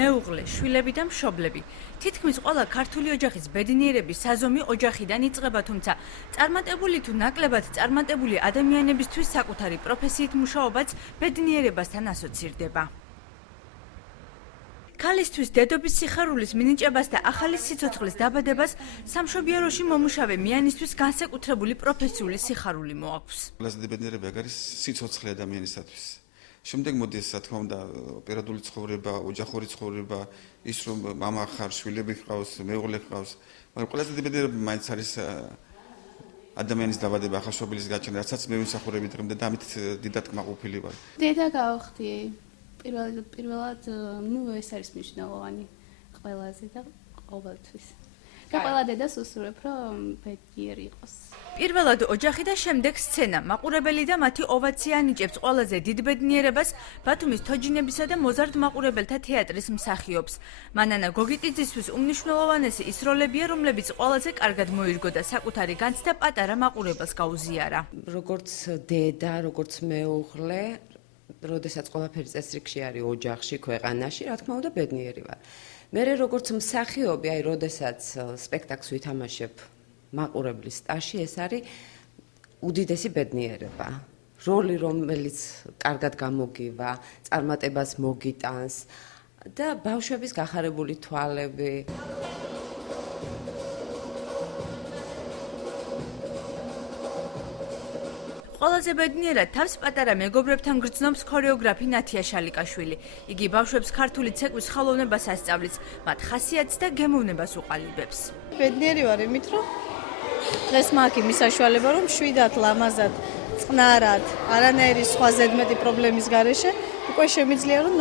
მეუღლე, შვილები და მშობლები. თითქმის ყველა ქართული ოჯახის ბედნიერების საზომი ოჯახიდან იწყება, თუმცა წარმატებული თუ ნაკლებად წარმატებული ადამიანებისთვის საკუთარი პროფესიით მუშაობაც ბედნიერებასთან ასოცირდება. ქალისთვის დედობის სიხარულის მინიჭებას და ახალი სიცოცხლის დაბადებას სამშობიაროში მომუშავე მიანისთვის განსაკუთრებული პროფესიული სიხარული მოაქვს. ყველაზე დიდი ბედნიერება არის სიცოცხლე ადამიანისათვის. შემდეგ მოდის, რა თქმა უნდა, ოპერატიული ცხოვრება, ოჯახური ცხოვრება, ის რომ მამა ხარ, შვილები ჰყავს, მეუღლე ჰყავს, მაგრამ ყველაზე დიდი ბედნიერება მაინც არის ადამიანის დაბადება, ახალშობილის გაჩენა, რასაც მე ვიმსახურები დღემდე და ამით დიდად კმაყოფილი ვარ. დედა გავხდი. პირველად, ეს არის მნიშვნელოვანი ყველაზე და ყოველთვის. და ყველა დედას უსურვებ, რომ ბედნიერი იყოს. პირველად ოჯახი და შემდეგ სცენა. მაყურებელი და მათი ოვაცია ანიჭებს ყველაზე დიდ ბედნიერებას ბათუმის თოჯინებისა და მოზარდ მაყურებელთა თეატრის მსახიობს. მანანა გოგიტიძისთვის უმნიშვნელოვანესი ის როლებია, რომლებიც ყველაზე კარგად მოირგო და საკუთარი განცდა პატარა მაყურებელს გაუზიარა. როგორც დედა, როგორც მეუღლე, როდესაც ყველაფერი წესრიგში არის ოჯახში, ქვეყანაში, რა თქმა უნდა, ბედნიერი ვარ. მე როგორც მსახიობი, როდესაც სპექტაკლს ვითამაშებ მაყურებლის სტაჟში, ეს არის უდიდესი ბედნიერება. როლი, რომელიც კარგად გამოგივა, წარმატებას მოგიტანს და ბავშვების გახარებული თვალები. ყველაზე ბედნიერად თავს პატარა მეგობრებთან გრძნობს ქორეოგრაფი ნათია შალიკაშვილი. იგი ბავშვებს ქართული ცეკვის ხალოვნებას ასწავლის, მათ ხასიათს და გემოვნებას უყალიბებს. ბედნიერი ვარ იმით, რომ დღეს მაქვს იმის საშუალება, რომ შვიდად, ლამაზად, წყნარად, არანაირი სხვა ზედმეტი პრობლემის გარეშე უკვე შემიძლია, რომ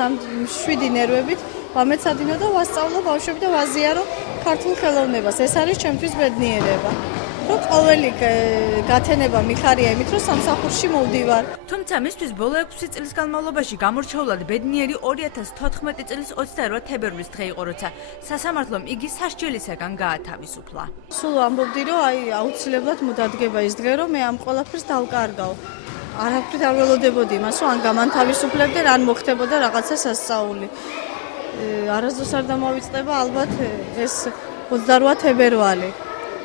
შვიდი ნერვებით ვამეცადინო და ვასწავლო ბავშვები და ვაზიარო ქართულ ხელოვნებას. ეს არის ჩემთვის ბედნიერება. რომ ყოველი გათენება მიხარია იმით, რომ სამსახურში მოვდივარ. თუმცა მისთვის ბოლო 6 წლის განმავლობაში გამორჩეულად ბედნიერი 2014 წლის 28 თებერვლის დღე იყო, როცა სასამართლომ იგი სასჯელისაგან გაათავისუფლა. სულ ამბობდი, რომ აუცილებლად მოდადგება ის დღე, რომ მე ამ ყველაფერს დავკარგავ. არაფრით არ ველოდებოდი იმას, რომ ან გამანთავისუფლებდნენ, ან მოხდებოდა რაღაცა სასწაული. არასდროს არ დამოვიწყდება ალბათ ეს 28 თებერვალი.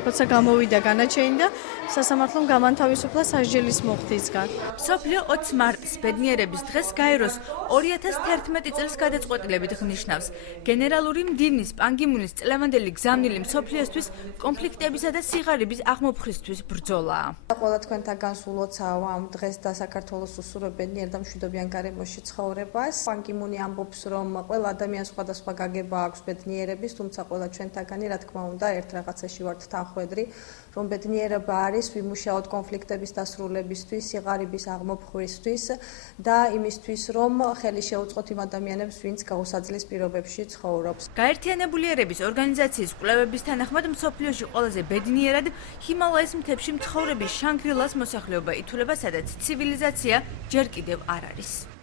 როცა გამოვიდა განაჩენი და სასამართლომ გამანთავისუფლა სასჯელის მოხდისგან. მსოფლიო 20 მარტის ბედნიერების დღეს გაეროს 2011 წელს გადაწყვეტილებით ღნიშნავს. გენერალური მდივნის პან კი მუნის წლევანდელი გზავნილი მსოფლიოსთვის კონფლიქტებისა და სიღარიბის აღმოფხვრისთვის ბრძოლაა. ყველა თქვენთაგან სულოცავ ამ დღეს და საქართველოს უსურვებ ბედნიერ და მშვიდობიან გარემოში ცხოვრებას. პან კი მუნი ამბობს, რომ ყველა ადამიანს სხვადასხვა გაგება აქვს ბედნიერების, თუმცა ყველა ჩვენთაგანი, რა თქმა უნდა, ერთ რაღაცაში ვართ თანახვედრი, რომ ბედნიერება არის ვიმუშაოთ კონფლიქტების დასრულებისთვის, სიღარიბის აღმოფხვისთვის და იმისთვის, რომ ხელი შეუწყოთ იმ ადამიანებს, ვინც გაუსაძლის პირობებში ცხოვრობს. გაერთიანებული ერების ორგანიზაციის კვლევების თანახმად მსოფლიოში ყველაზე ბედნიერად ჰიმალაის მთებში მცხოვრები შანგრილას მოსახლეობა ითვლება, სადაც ცივილიზაცია ჯერ კიდევ არ არის.